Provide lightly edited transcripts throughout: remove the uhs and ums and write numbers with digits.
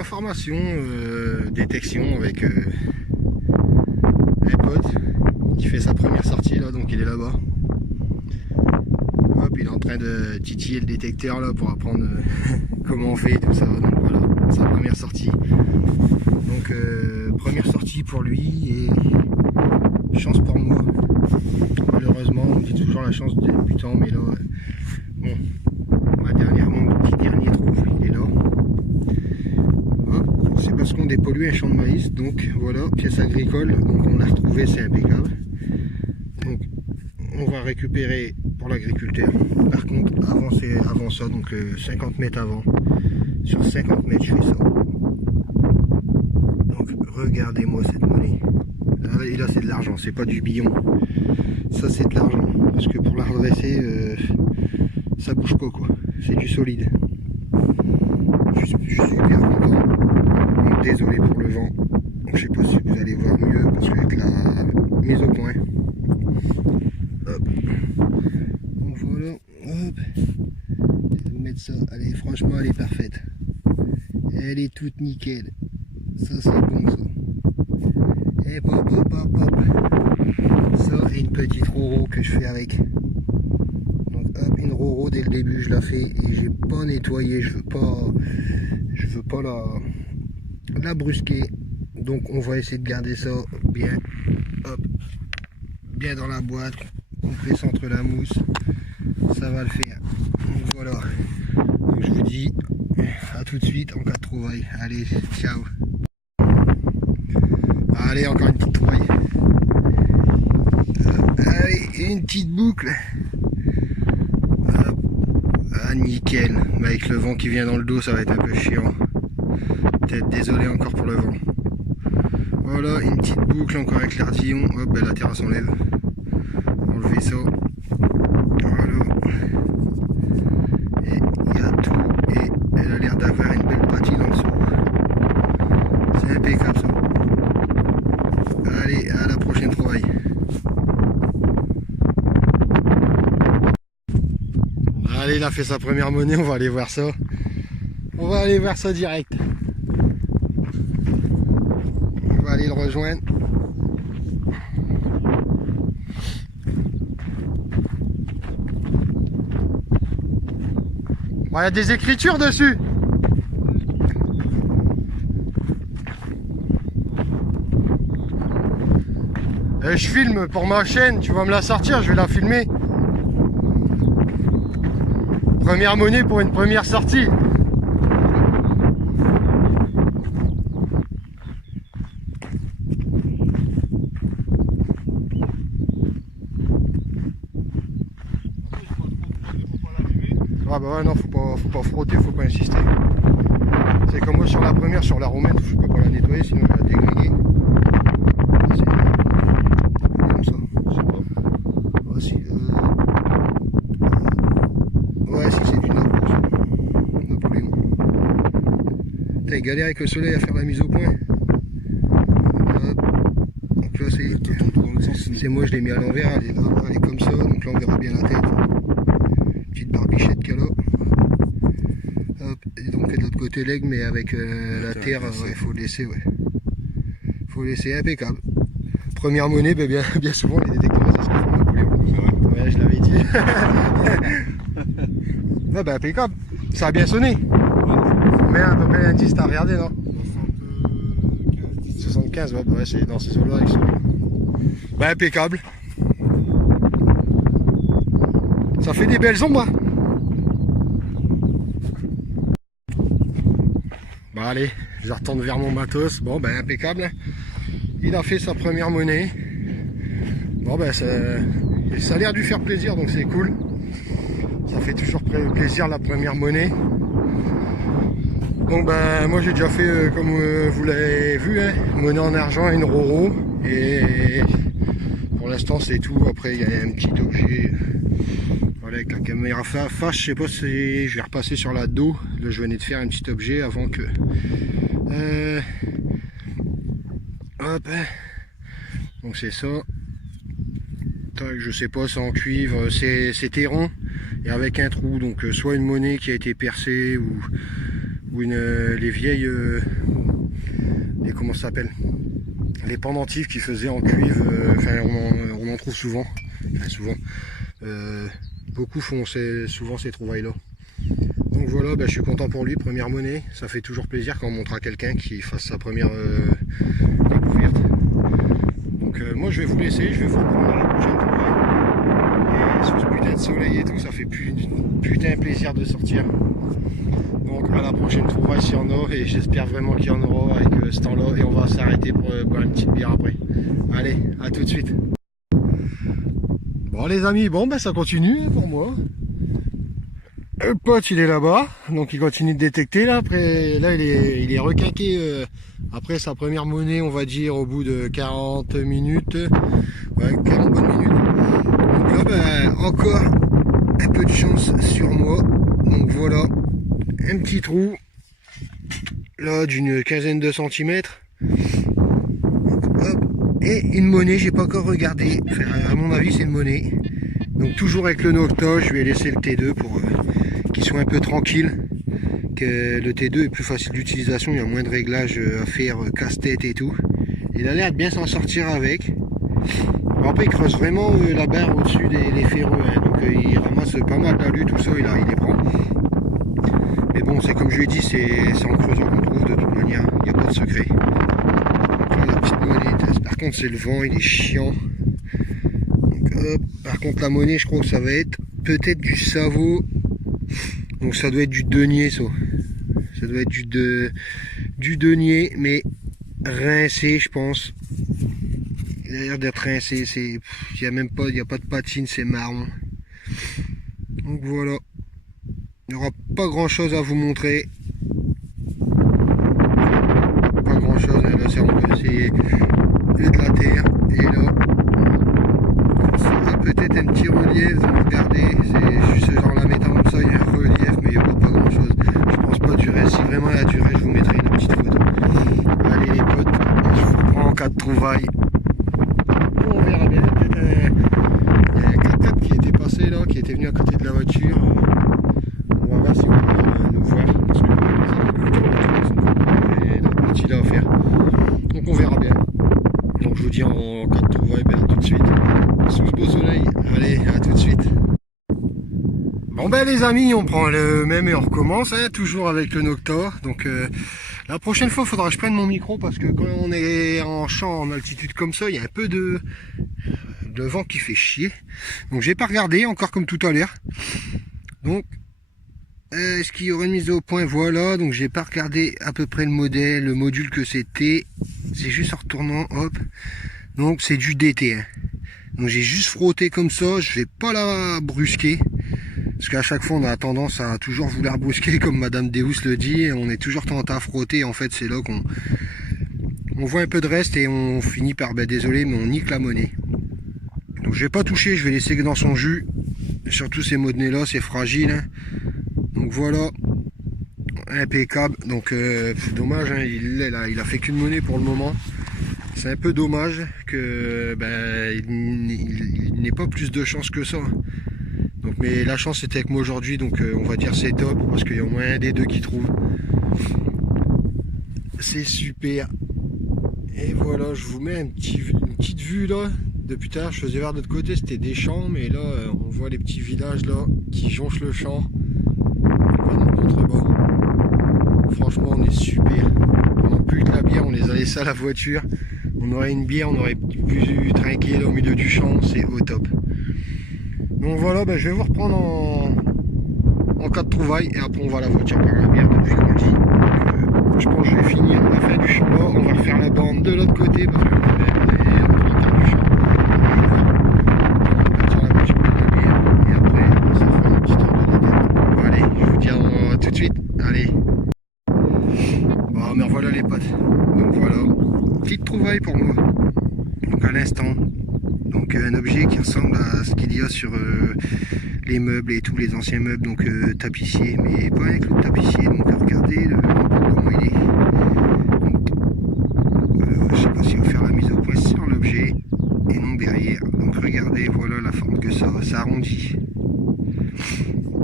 information, détection avec un pote qui fait sa première sortie là, donc il est là-bas. Hop, il est en train de titiller le détecteur là pour apprendre comment on fait et tout ça. Donc voilà, sa première sortie. Donc première sortie pour lui et chance pour moi. Malheureusement, on dit toujours la chance du débutant, mais là, bon, mon petit dernier trou, il est là. C'est parce qu'on dépolluait un champ de maïs, donc voilà, pièce agricole, donc on l'a retrouvé, c'est impeccable. Donc on va récupérer pour l'agriculteur. Par contre, avant ça, donc 50 mètres avant, sur 50 mètres je fais ça. Donc regardez-moi cette monnaie. Et là c'est de l'argent, c'est pas du billon. Ça c'est de l'argent, parce que pour la redresser, ça bouge pas quoi, c'est du solide. Je suis super content. Donc, désolé pour le vent, je sais pas si vous allez voir mieux, parce qu'avec la mise au point. Hop. Donc voilà, hop. Je vais vous mettre ça, allez franchement elle est parfaite. Elle est toute nickel. Ça c'est bon ça. Et hop hop hop hop. Ça et une petite roro que je fais avec. Donc hop, une roro dès le début je la fais et j'ai pas nettoyé, je veux pas la brusquer. Donc on va essayer de garder ça bien, hop, bien dans la boîte, compressé entre la mousse, ça va le faire. Donc voilà. Donc je vous dis à tout de suite en cas de trouvaille. Allez, ciao. Allez, encore une petite trouvaille. Allez, une petite boucle. Hop. Ah, nickel. Mais avec le vent qui vient dans le dos, ça va être un peu chiant. Peut-être désolé encore pour le vent. Voilà, une petite boucle encore avec l'ardillon. Hop, ben, la terrasse enlève. Enlever ça. Voilà. Et il y a tout. Et elle a l'air d'avoir une belle partie dans le dessous. C'est impeccable ça. Allez, à la prochaine trouvaille. Allez, il a fait sa première monnaie, on va aller voir ça. On va aller voir ça direct. On va aller le rejoindre. Bon, il y a des écritures dessus. Je filme pour ma chaîne, tu vas me la sortir, je vais la filmer. Première monnaie pour une première sortie. Ah bah ouais non, faut pas frotter, faut pas insister. C'est comme moi sur la première, sur la romaine, je peux pas la nettoyer sinon je vais la déglinguer. Comme ça, je sais pas. Voici ouais, si c'est du Napoléon. T'as galéré avec le soleil à faire la mise au point. Hop. Donc là c'est moi, je l'ai mis à l'envers, elle est comme ça, donc là on verra bien la tête. Petite barbichette qu'elle a. Hop. Et donc de l'autre côté l'aigle, mais avec la terre, il faut laisser, ouais. Faut laisser impeccable. Première monnaie, ben bien souvent les détecteurs c'est ce qu'ils font Napoléon. Ouais, je l'avais dit. Ouais, ben impeccable. Ça a bien sonné. Mais à peu près l'indice t'as regardé, non? 75, ouais, bah c'est dans ces eaux-là avec celui. Ben impeccable. Ça fait des belles ombres. Bon allez, je retourne vers mon matos. Bon ben impeccable. Il a fait sa première monnaie. Bon ben ça a l'air de lui faire plaisir, donc c'est cool. Ça fait toujours plaisir la première monnaie. Donc ben moi j'ai déjà fait comme vous l'avez vu, hein, monnaie en argent et une roro. Et pour l'instant c'est tout. Après il y a un petit objet. Voilà, avec la caméra face, je sais pas si je vais repasser sur la dos. Là je venais de faire un petit objet avant que hop, donc c'est ça. Je sais pas, c'est en cuivre, c'est rond et avec un trou, donc soit une monnaie qui a été percée ou ou les vieilles, comment ça s'appelle, les pendentifs qui faisaient en cuivre, on en trouve souvent, beaucoup font souvent ces trouvailles là. Donc voilà, je suis content pour lui, première monnaie, ça fait toujours plaisir quand on montre à quelqu'un qui fasse sa première découverte. Donc moi je vais vous laisser, je vais vous reprendre à la prochaine trouvaille. Et sur ce putain de soleil et tout, ça fait putain plaisir de sortir. Donc à la prochaine trouvaille s'il y en a, et j'espère vraiment qu'il y en aura avec ce temps là, et on va s'arrêter pour boire une petite bière après. Allez, à tout de suite. Bon les amis, ça continue pour moi. Le pote il est là-bas, donc il continue de détecter là. Après là il est requinqué après sa première monnaie, on va dire au bout de 40 minutes. Ouais, 40 bonnes minutes. Donc là encore un peu de chance sur moi. Donc voilà, un petit trou là d'une quinzaine de centimètres. Hop, et une monnaie, j'ai pas encore regardé. Enfin, à mon avis c'est une monnaie. Donc toujours avec le Nocta, je vais laisser le T2 pour qu'il soit un peu tranquille, que le T2 est plus facile d'utilisation, il y a moins de réglages à faire, casse-tête et tout. Il a l'air de bien s'en sortir avec. Bon, après il creuse vraiment la barre au-dessus des ferreux, hein, donc il ramasse pas mal d'alu, tout ça, il les prend. Mais bon, c'est comme je lui ai dit, c'est en creusant qu'on trouve de toute manière, il n'y a pas de secret. Donc là, la petite monnaie, par contre c'est le vent, il est chiant. Donc, hop. Par contre la monnaie, je crois que ça va être peut-être du Savo. Donc ça doit être du denier, ça doit être du denier, mais rincé je pense. Il a l'air d'être rincé, il n'y a pas de patine, c'est marron. Donc voilà, il n'y aura pas grand chose à vous montrer. Pas grand chose, là c'est de la terre, et là ça a peut-être un petit relief, regardez, c'est ce genre là mettant comme ça, il y a un relief, mais il n'y aura pas grand chose. Je pense pas durer, si vraiment il y a durée, je vous mettrai une petite photo. Allez les potes, je vous reprends en cas de trouvaille. On verra bien, peut-être il y a un 4x4 qui était passé là, qui était venu à côté de la voiture. On va voir si on peut nous voir, parce que les agriculteurs sont notre partie là à faire. Donc on verra bien. Donc je vous dis en cas de trouvaille, à tout de suite. Sous ce beau soleil, allez, à tout de suite. Bon les amis, on prend le même et on recommence, hein, toujours avec le Nocta. Donc la prochaine fois, il faudra que je prenne mon micro, parce que quand on est en champ, en altitude comme ça, il y a un peu de vent qui fait chier. Donc j'ai pas regardé, encore comme tout à l'heure. Donc est-ce qu'il y aurait une mise au point? Voilà, donc j'ai pas regardé à peu près le modèle, le module que c'était. C'est juste en retournant, hop. Donc c'est du DT, hein. Donc j'ai juste frotté comme ça, je vais pas la brusquer. Parce qu'à chaque fois on a tendance à toujours vouloir brusquer, comme Madame Deus le dit, et on est toujours tenté à frotter. En fait c'est là qu'on voit un peu de reste et on finit par, désolé, mais on nique la monnaie. Donc je vais pas toucher, je vais laisser dans son jus. Surtout ces monnaies là, c'est fragile, hein. Donc voilà, impeccable. Donc dommage, hein, il a fait qu'une monnaie pour le moment. C'est un peu dommage que il n'ait pas plus de chance que ça. Donc, mais la chance était avec moi aujourd'hui, donc on va dire c'est top, parce qu'il y a au moins un des deux qui trouve. C'est super. Et voilà, je vous mets une petite vue là. Depuis tout à l'heure, je faisais voir de l'autre côté, c'était des champs, mais là on voit les petits villages là qui jonchent le champ. Pas dans le contrebas. Franchement, on est super. On n'a plus de la bière, on les a laissés à la voiture. On aurait une bière, on aurait pu trinquer là au milieu du champ, c'est au top. Donc voilà, je vais vous reprendre en cas de trouvaille, et après on va à la voiture par la bière depuis qu'on le dit. Donc, je pense que je vais finir la fin du champ là, on va refaire la bande de l'autre côté, parce qu'on est en train du champ. On va partir à la voiture par la bière, et après ça fera une petite tour de la tête. Bon allez, je vous dis à tout de suite, allez. Bon, mais voilà les potes, donc voilà, petite trouvaille pour moi, donc à l'instant. Donc un objet qui ressemble à ce qu'il y a sur les meubles et tous les anciens meubles, donc tapissier, mais pas avec le tapissier. Donc regardez comment il est. Donc, je sais pas si on va faire la mise au point sur l'objet et non derrière. Donc regardez, voilà la forme que ça arrondit.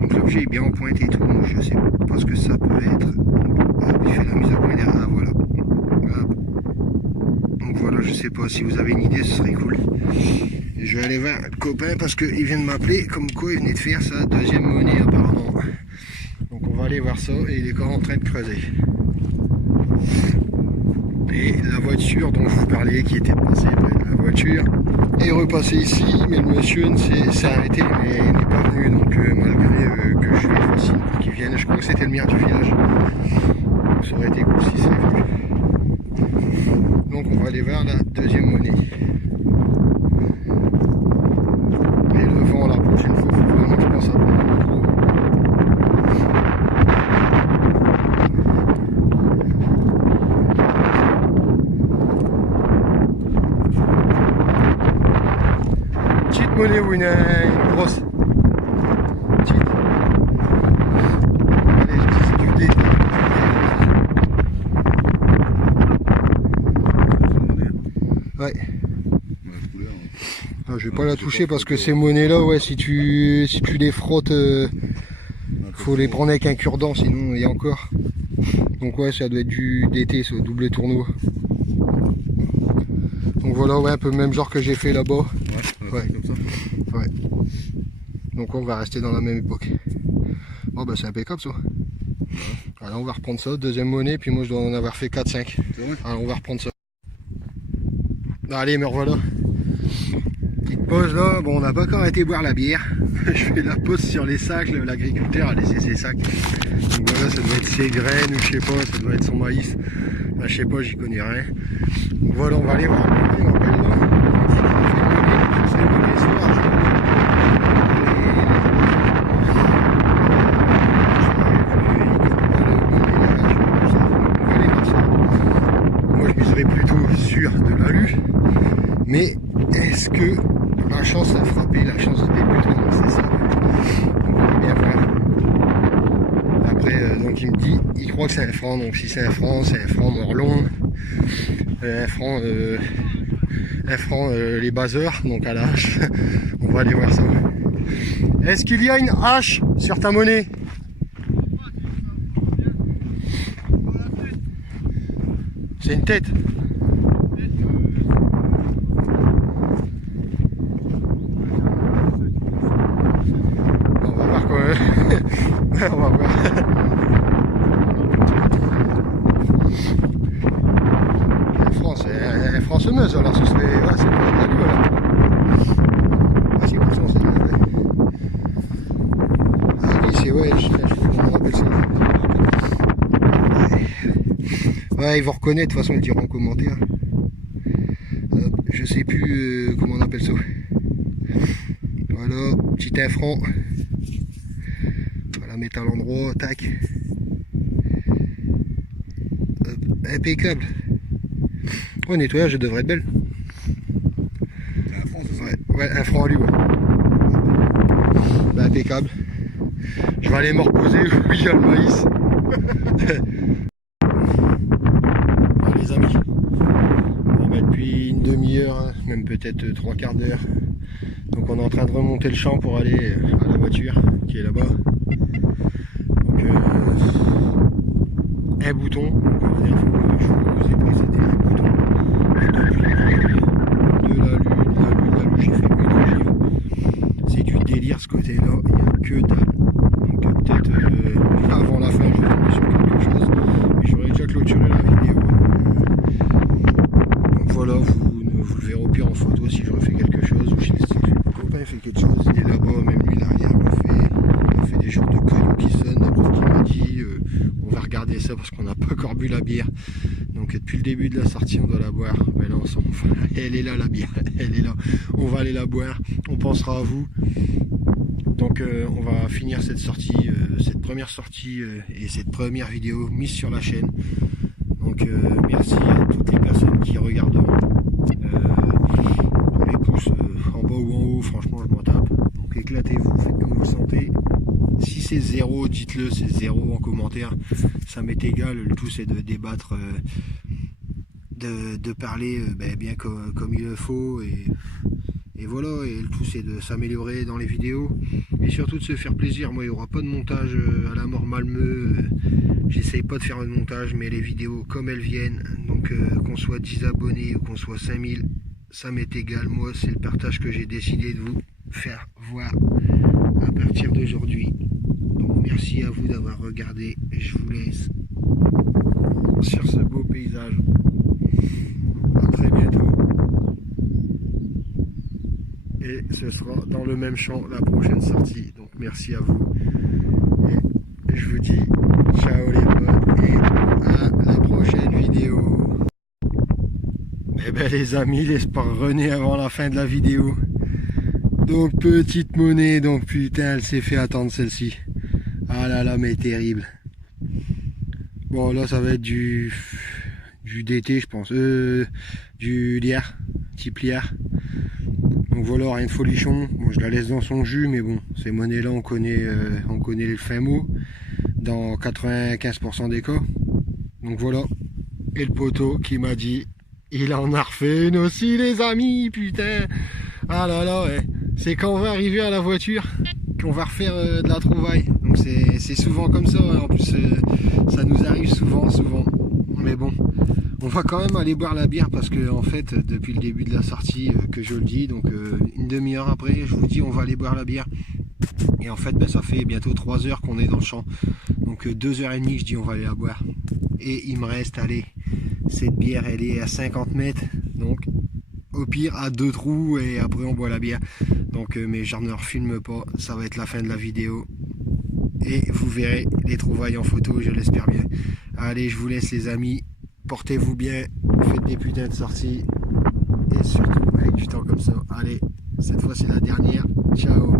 Donc l'objet est bien en pointe et tout, donc je sais pas ce que ça peut être. Hop, il fait la mise au point derrière, voilà. Hop. Donc voilà, je sais pas si vous avez une idée, ce serait cool. Et je vais aller voir un copain parce qu'il vient de m'appeler, comme quoi il venait de faire sa deuxième monnaie apparemment. Donc on va aller voir ça et il est encore en train de creuser. Et la voiture dont je vous parlais qui était passée près de la voiture est repassée ici, mais le monsieur s'est arrêté mais n'est pas venu, donc malgré que je lui fascine pour qu'il vienne, je crois que c'était le maire du village, donc ça aurait été cool si c'est venu. Donc on va aller voir la deuxième monnaie. Et le vent la prochaine fois, il faut vraiment que je pense à prendre le micro. Petite monnaie ou une grosse? Petite. Allez, je dis du dé. Ouais. Ah, je vais pas la toucher parce que ces monnaies là, ouais, si tu les frottes, faut les prendre avec un cure-dent, sinon il y a encore. Donc ouais, ça doit être du DT, ce double tourneau. Donc voilà, ouais, un peu le même genre que j'ai fait là-bas. Ouais, comme ça. Ouais. Donc on va rester dans la même époque. Bon bah c'est impeccable ça. Ouais. Alors on va reprendre ça, deuxième monnaie, puis moi je dois en avoir fait 4-5. Alors on va reprendre ça. Allez, me revoilà. Petite pause là, bon on n'a pas encore été boire la bière. Je fais la pause sur les sacs, l'agriculteur a laissé ses sacs. Donc voilà, ça doit être ses graines ou je sais pas, ça doit être son maïs. Enfin, je sais pas, j'y connais rien. Donc voilà, on va aller voir. Il m'appelle là. Moi je miserais plutôt sur de l'alu. Mais est-ce que la chance a frappé, la chance de débuter, c'est ça. On va bien voir. Après, donc il me dit, il croit que c'est un franc, donc si c'est un franc morlon, un franc les baseurs, donc à la hache. On va aller voir ça. Est-ce qu'il y a une hache sur ta monnaie? C'est une tête. On va voir quoi. On va voir. Un franc semeuse, alors ce serait. Ah, c'est pas de la lue alors. Ah, c'est comme ça, c'est de la lue. Ah oui, c'est ouais, je me rappelle ça. Ouais, ils vont reconnaître, de toute façon, ils le diront en commentaire. Je sais plus comment on appelle ça. Voilà, petit 1 franc. Voilà, mettre à l'endroit, tac. Hop, impeccable. Oh, nettoyage, elle devrait être belle. Un franc, c'est ça? Ouais, 1 franc à lui, ouais. Bah, impeccable. Je vais aller me reposer où il y a le maïs. Bon, les amis, depuis une demi-heure, hein, même peut-être 3/4 d'heure. Donc on est en train de remonter le champ pour aller à la voiture qui est là-bas. Donc un bouton, donc la dernière fois je vous ai présenté un bouton. De la lue, j'ai fait une ogive. C'est du délire ce côté-là, il n'y a que dalle. Donc peut-être avant la fin je vais tomber sur quelque chose. Mais j'aurais déjà clôturé la vidéo. Donc voilà, vous le verrez au pire en photo si je refais quelque chose. Ou si le copain fait quelque chose, il est là-bas, même lui il n'a rien refait. Il a fait des genres de cailloux qui sonnent, d'après ce qu'il m'a dit. On va regarder ça parce qu'on n'a pas encore bu la bière. Donc depuis le début de la sortie on doit la boire. Mais là enfin, elle est là la bière, elle est là. On va aller la boire, on pensera à vous. Donc on va finir cette sortie, cette première sortie et cette première vidéo mise sur la chaîne. Donc merci à toutes les personnes qui regarderont. Pour les pouces en bas ou en haut, franchement je m'en tape. Donc éclatez-vous, faites comme vous le sentez. Si c'est 0, dites-le, c'est 0 en commentaire. Ça m'est égal, le tout c'est de débattre, de parler bien comme il le faut. Et Et voilà, et le tout c'est de s'améliorer dans les vidéos et surtout de se faire plaisir. Moi il n'y aura pas de montage à la mort malmeux, j'essaye pas de faire un montage, mais les vidéos comme elles viennent, donc qu'on soit 10 abonnés ou qu'on soit 5000, ça m'est égal. Moi c'est le partage que j'ai décidé de vous faire voir à partir d'aujourd'hui. Donc merci à vous d'avoir regardé et je vous laisse sur ce beau paysage. À très bientôt. Et ce sera dans le même champ la prochaine sortie. Donc merci à vous. Et je vous dis ciao les potes et à la prochaine vidéo. Et ben les amis, l'espoir renaît avant la fin de la vidéo. Donc petite monnaie, donc putain elle s'est fait attendre celle-ci. Ah là là mais terrible. Bon là ça va être du DT je pense. Du lierre, type lierre. Donc voilà, rien de folichon. Bon, je la laisse dans son jus, mais bon, ces monnaies-là, on connaît le fin mot dans 95% des cas. Donc voilà. Et le poteau qui m'a dit, il en a refait une aussi, les amis, putain. Ah là là, ouais. C'est quand on va arriver à la voiture qu'on va refaire de la trouvaille. Donc c'est souvent comme ça. En plus, ça nous arrive souvent. Mais bon. On va quand même aller boire la bière parce que en fait depuis le début de la sortie que je le dis, donc une demi-heure après je vous dis on va aller boire la bière et en fait ben, ça fait bientôt 3 heures qu'on est dans le champ, donc 2h30 je dis on va aller la boire et il me reste, allez, cette bière elle est à 50 mètres, donc au pire à 2 trous et après on boit la bière, donc mais j'en ne refilme pas, ça va être la fin de la vidéo et vous verrez les trouvailles en photo, je l'espère bien. Allez, je vous laisse les amis. Portez-vous bien, faites des putains de sorties et surtout avec du temps comme ça. Allez, cette fois c'est la dernière. Ciao.